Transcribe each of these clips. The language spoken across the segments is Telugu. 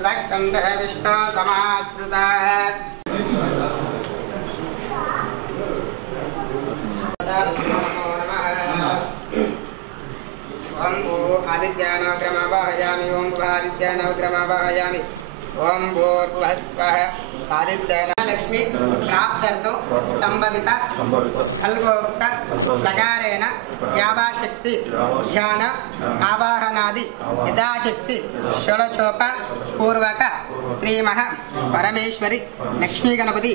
रुद्रकण्ठः विष्णु समास्मृतः ओम भू आदित्यानवग्रमवाहयामि ओम आदित्यानवग्रमवाहयामि ओम भूर्भुवस्वः आदित्यान लक्ष्मी प्राप्त्यर्थो संभवित कल्पोक्त प्रकारेण यावाशक्ति ध्यान आवाहनादि यथाशक्ति षोडशोप पूर्वक श्रीमः परमेश्वरी लक्ष्मी गणपति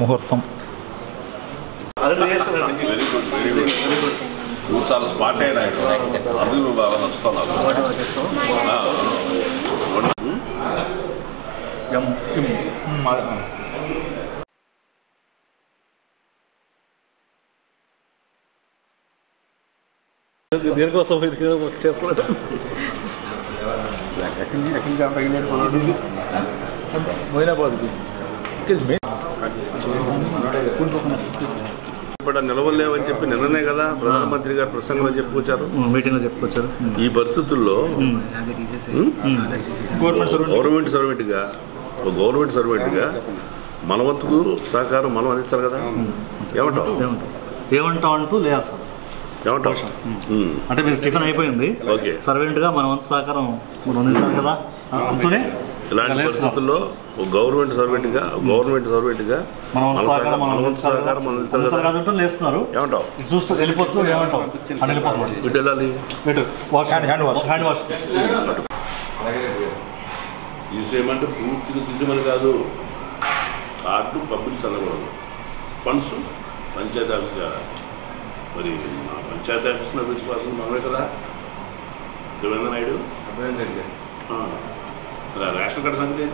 ముహూర్తం చాలా స్మార్ట్ అయినా అందరూ బాగా నచ్చుతున్నారు. దేనికోసం చేసుకున్నట్టు మొయినాబాద్కి ఇప్పుడు నిలవలేవని చెప్పి నిన్ననే కదా ప్రధానమంత్రి గారు ప్రసంగంలో చెప్పుకొచ్చారు, మీటింగ్లో చెప్పుకొచ్చారు. ఈ పరిస్థితుల్లో గవర్నమెంట్ సర్వెంట్గా మన వంతుకు సహకారం మనం అందించాలి కదా. ఏమంటావు అంటూ లేదు సార్. ఏమంటావు అంటే మీరు టిఫిన్ అయిపోయింది, ఓకే, సర్వెంట్గా మన వంతు సహకారం మనం అందించాలి కదా అంటూనే ఇలాంటి పరిస్థితుల్లో గవర్నమెంట్ సర్వెంట్గా మన వంతు సహకారం అందించాలి లేస్తున్నారు. ఏమంటావు చూస్తూ వెళ్ళిపోతూ ఏమంటావు అని వెళ్ళిపోతున్నాడు. ఇటు వెళ్ళాలి, హ్యాండ్ వాష్ తీసేయమంటే పూర్తిగా తీసేమని కాదు, కార్డు పబ్లిక్ చదవకూడదు, ఫండ్స్ పంచాయతీ ఆఫీస్ కదా. మరి మా పంచాయతీ ఆఫీస్లో విశ్వాసం మనమే కదా. దేవేంద్ర నాయుడు రేషన్ కార్డు సంగతి